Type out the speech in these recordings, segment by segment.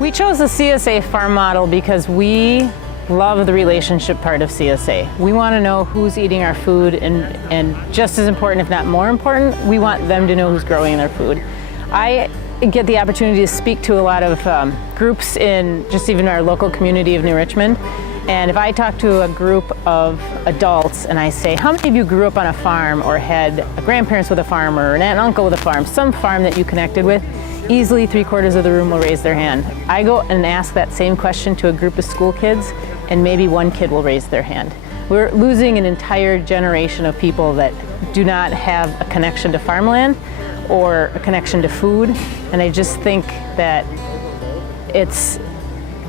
We chose the CSA farm model because we love the relationship part of CSA. We want to know who's eating our food, and just as important, if not more important, we want them to know who's growing their food. I get the opportunity to speak to a lot of groups in just even our local community of New Richmond. And if I talk to a group of adults and I say, how many of you grew up on a farm or had grandparents with a farm or an aunt and uncle with a farm, some farm that you connected with, easily 3/4 of the room will raise their hand. I go and ask that same question to a group of school kids and maybe one kid will raise their hand. We're losing an entire generation of people that do not have a connection to farmland or a connection to food. And I just think that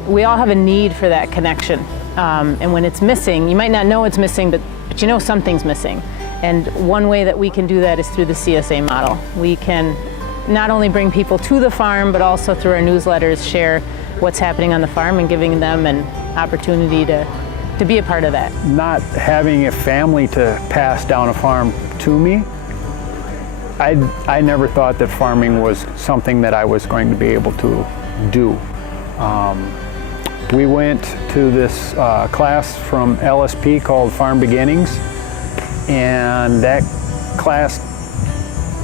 we all have a need for that connection. And when it's missing, you might not know it's missing, but you know something's missing. And one way that we can do that is through the CSA model. We can not only bring people to the farm, but also through our newsletters share what's happening on the farm and giving them an opportunity to be a part of that. Not having a family to pass down a farm to me, I never thought that farming was something that I was going to be able to do. We went to this class from LSP called Farm Beginnings, and that class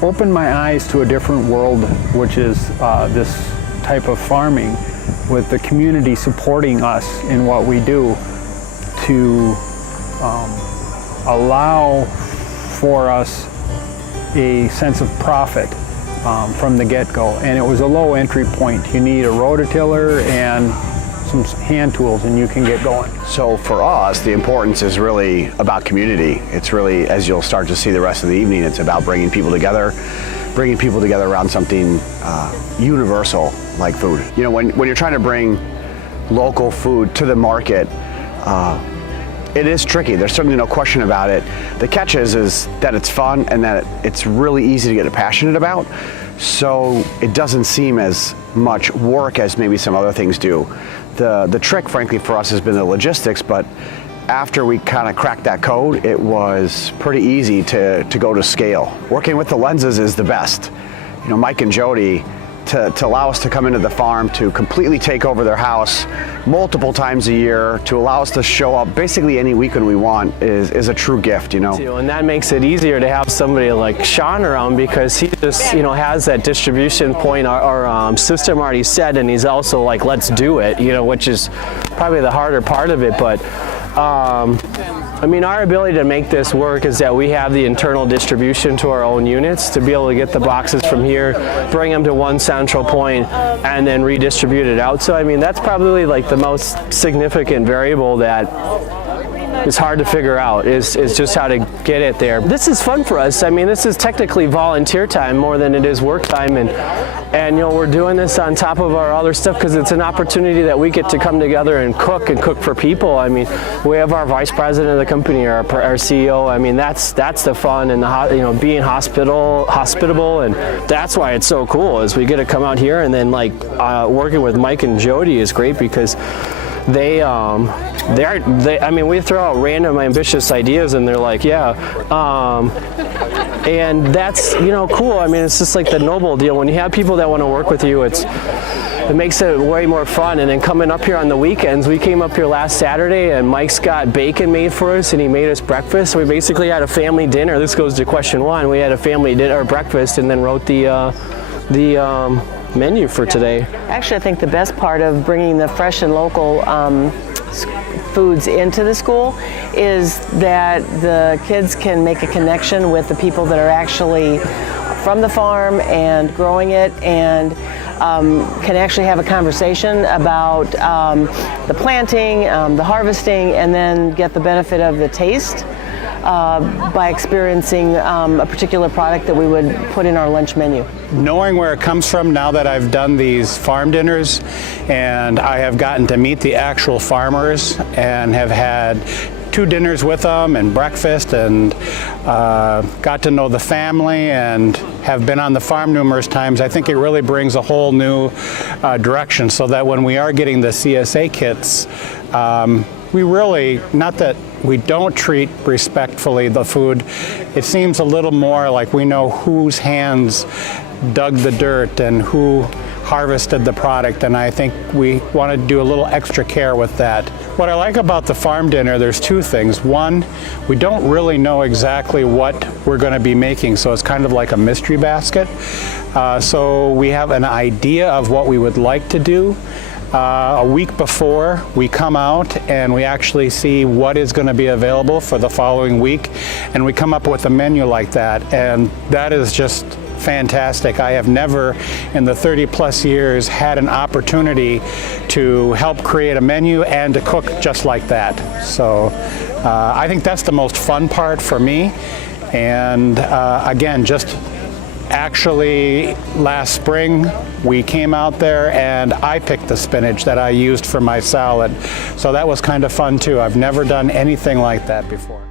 opened my eyes to a different world, which is this type of farming, with the community supporting us in what we do to allow for us a sense of profit from the get-go. And it was a low entry point. You need a rototiller and some hand tools and you can get going. So for us, the importance is really about community. It's really, as you'll start to see the rest of the evening, it's about bringing people together around something universal like food. You know, when you're trying to bring local food to the market, it is tricky. There's certainly no question about it. The catch is that it's fun and that it's really easy to get passionate about. So it doesn't seem as much work as maybe some other things do. The trick, frankly, for us has been the logistics, but after we kind of cracked that code, it was pretty easy to go to scale. Working with the lenses is the best. You know, Mike and Jody, to allow us to come into the farm, to completely take over their house multiple times a year, to allow us to show up basically any weekend we want is a true gift, you know. And that makes it easier to have somebody like Sean around because he just, you know, has that distribution point, our system already set, and he's also like, let's do it, you know, which is probably the harder part of it. But I mean, our ability to make this work is that we have the internal distribution to our own units to be able to get the boxes from here, bring them to one central point, and then redistribute it out. So, I mean, that's probably like the most significant variable that is hard to figure out, is just how to get it there. This is fun for us. I mean, this is technically volunteer time more than it is work time, and you know, we're doing this on top of our other stuff because it's an opportunity that we get to come together and cook for people. I mean, we have our vice president of the company, our CEO. I mean, that's the fun and the, you know, being hospitable, and that's why it's so cool is we get to come out here, and then like working with Mike and Jody is great because I mean, we throw out random ambitious ideas and they're like, yeah. And that's, you know, cool. I mean, it's just like the noble deal. When you have people that want to work with you, it makes it way more fun. And then coming up here on the weekends, we came up here last Saturday and Mike's got bacon made for us and he made us breakfast. So we basically had a family dinner. This goes to question one. We had a family dinner or breakfast and then wrote the menu for today. Actually, I think the best part of bringing the fresh and local foods into the school is that the kids can make a connection with the people that are actually from the farm and growing it, and can actually have a conversation about the planting, the harvesting, and then get the benefit of the taste by experiencing a particular product that we would put in our lunch menu. Knowing where it comes from now that I've done these farm dinners and I have gotten to meet the actual farmers and have had 2 dinners with them and breakfast and got to know the family and have been on the farm numerous times, I think it really brings a whole new direction so that when we are getting the CSA kits, we really, not that we don't treat respectfully the food, it seems a little more like we know whose hands dug the dirt and who harvested the product, and I think we want to do a little extra care with that. What I like about the farm dinner, there's two things. One, we don't really know exactly what we're going to be making, so it's kind of like a mystery basket. So we have an idea of what we would like to do. A week before, we come out and we actually see what is going to be available for the following week, and we come up with a menu like that, and that is just fantastic. I have never in the 30+ years had an opportunity to help create a menu and to cook just like that. So I think that's the most fun part for me. And again, just actually last spring we came out there and I picked the spinach that I used for my salad. So that was kind of fun too. I've never done anything like that before.